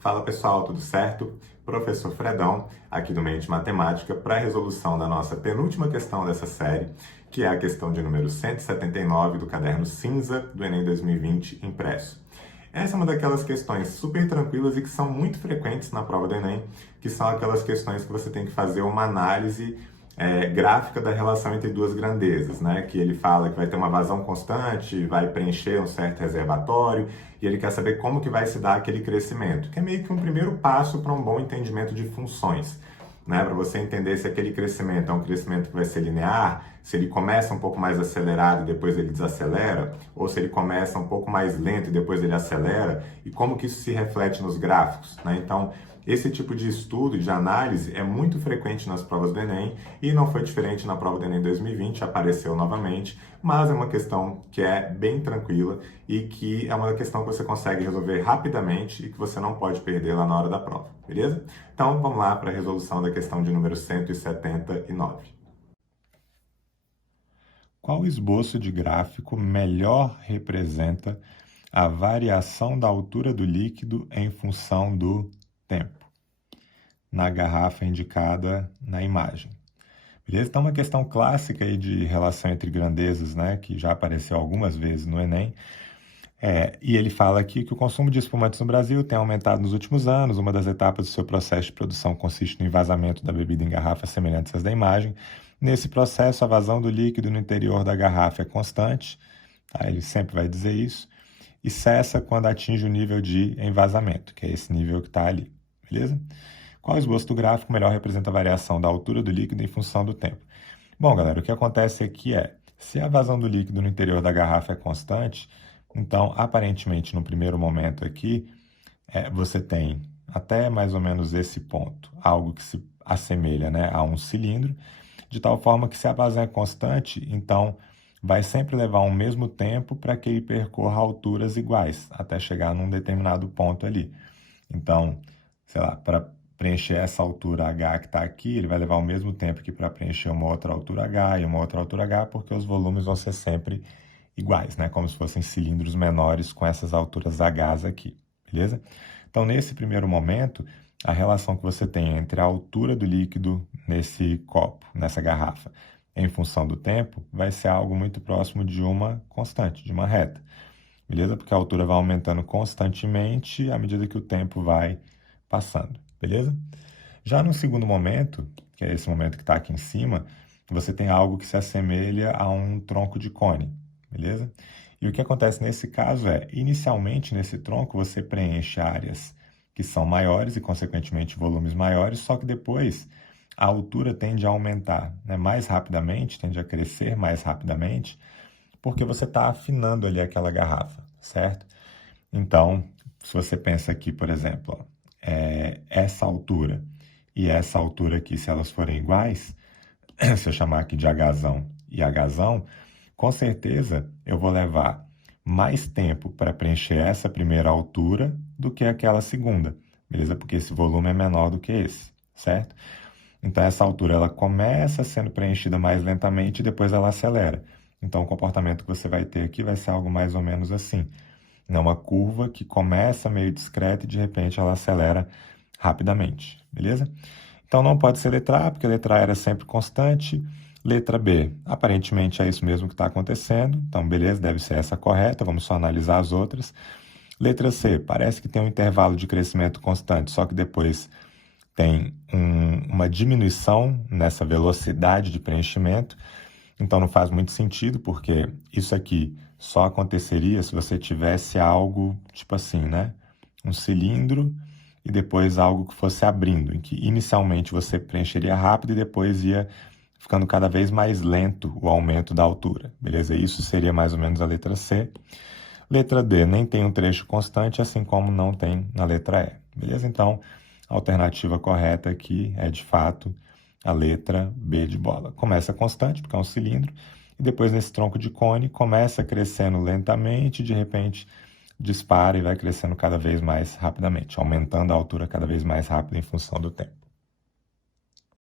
Fala pessoal, tudo certo? Professor Fredão, aqui do Mente Matemática, para a resolução da nossa penúltima questão dessa série, que é a questão de número 179 do caderno cinza do Enem 2020 impresso. Essa é uma daquelas questões super tranquilas e que são muito frequentes na prova do Enem, que são aquelas questões que você tem que fazer uma análise gráfica da relação entre duas grandezas, né? Que ele fala que vai ter uma vazão constante, vai preencher um certo reservatório, e ele quer saber como que vai se dar aquele crescimento, que é meio que um primeiro passo para um bom entendimento de funções, né? Para você entender se aquele crescimento é um crescimento que vai ser linear, se ele começa um pouco mais acelerado e depois ele desacelera, ou se ele começa um pouco mais lento e depois ele acelera, e como que isso se reflete nos gráficos, né? Então, esse tipo de estudo, de análise, é muito frequente nas provas do Enem e não foi diferente na prova do Enem 2020, apareceu novamente, mas é uma questão que é bem tranquila e que é uma questão que você consegue resolver rapidamente e que você não pode perder lá na hora da prova, beleza? Então, vamos lá para a resolução da questão de número 179. Qual esboço de gráfico melhor representa a variação da altura do líquido em função do tempo, na garrafa indicada na imagem? Beleza? Então, uma questão clássica aí de relação entre grandezas, né, que já apareceu algumas vezes no Enem, e ele fala aqui que o consumo de espumantes no Brasil tem aumentado nos últimos anos. Uma das etapas do seu processo de produção consiste no envasamento da bebida em garrafas semelhantes às da imagem. Nesse processo, a vazão do líquido no interior da garrafa é constante, tá? Ele sempre vai dizer isso, e cessa quando atinge o nível de envasamento, que é esse nível que está ali, beleza? Qual esboço do gráfico melhor representa a variação da altura do líquido em função do tempo? Bom, galera, o que acontece aqui é, se a vazão do líquido no interior da garrafa é constante, então, aparentemente, no primeiro momento aqui, você tem até mais ou menos esse ponto, algo que se assemelha, né, a um cilindro, de tal forma que se a vazão é constante, então vai sempre levar o mesmo tempo para que ele percorra alturas iguais, até chegar num determinado ponto ali. Então, sei lá, para preencher essa altura H que está aqui, ele vai levar o mesmo tempo que para preencher uma outra altura H e uma outra altura H, porque os volumes vão ser sempre iguais, né? Como se fossem cilindros menores com essas alturas Hs aqui, beleza? Então, nesse primeiro momento, a relação que você tem entre a altura do líquido nesse copo, nessa garrafa, em função do tempo, vai ser algo muito próximo de uma constante, de uma reta, beleza? Porque a altura vai aumentando constantemente à medida que o tempo vai passando, beleza? Já no segundo momento, que é esse momento que está aqui em cima, você tem algo que se assemelha a um tronco de cone, beleza? E o que acontece nesse caso é, inicialmente nesse tronco você preenche áreas que são maiores e, consequentemente, volumes maiores, só que depois a altura tende a aumentar, né, mais rapidamente, tende a crescer mais rapidamente, porque você está afinando ali aquela garrafa, certo? Então, se você pensa aqui, por exemplo, ó, essa altura e essa altura aqui, se elas forem iguais, se eu chamar aqui de Hzão e Hzão, com certeza eu vou levar mais tempo para preencher essa primeira altura do que aquela segunda, beleza? Porque esse volume é menor do que esse, certo? Então essa altura ela começa sendo preenchida mais lentamente e depois ela acelera. Então o comportamento que você vai ter aqui vai ser algo mais ou menos assim. É uma curva que começa meio discreta e de repente ela acelera rapidamente, beleza? Então não pode ser letra A, porque a letra A era sempre constante. Letra B, aparentemente é isso mesmo que está acontecendo, então beleza, deve ser essa correta, vamos só analisar as outras. Letra C, parece que tem um intervalo de crescimento constante, só que depois tem uma diminuição nessa velocidade de preenchimento, então não faz muito sentido, porque isso aqui só aconteceria se você tivesse algo tipo assim, né? Um cilindro e depois algo que fosse abrindo, em que inicialmente você preencheria rápido e depois ia ficando cada vez mais lento o aumento da altura, beleza? Isso seria mais ou menos a letra C. Letra D, nem tem um trecho constante, assim como não tem na letra E, beleza? Então, a alternativa correta aqui é, de fato, a letra B de bola. Começa constante, porque é um cilindro, e depois nesse tronco de cone começa crescendo lentamente, de repente dispara e vai crescendo cada vez mais rapidamente, aumentando a altura cada vez mais rápido em função do tempo.